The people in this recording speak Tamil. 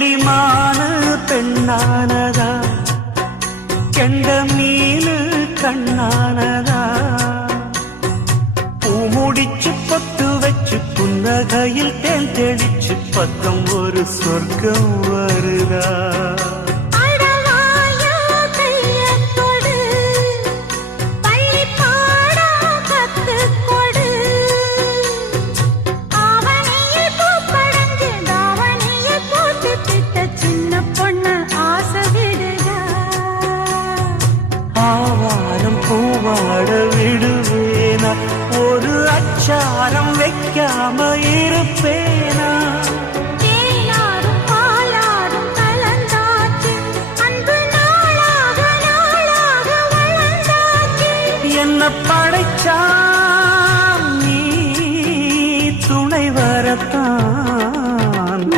புள்ளிமானு பெண்ணானதா, கெண்ட மீனு கண்ணானதா, பூ முடிச்சு பொட்டு வச்சு புன்னகையில் தேன் தெளிச்சு பக்கம் ஒரு சொர்க்கம் வருதா.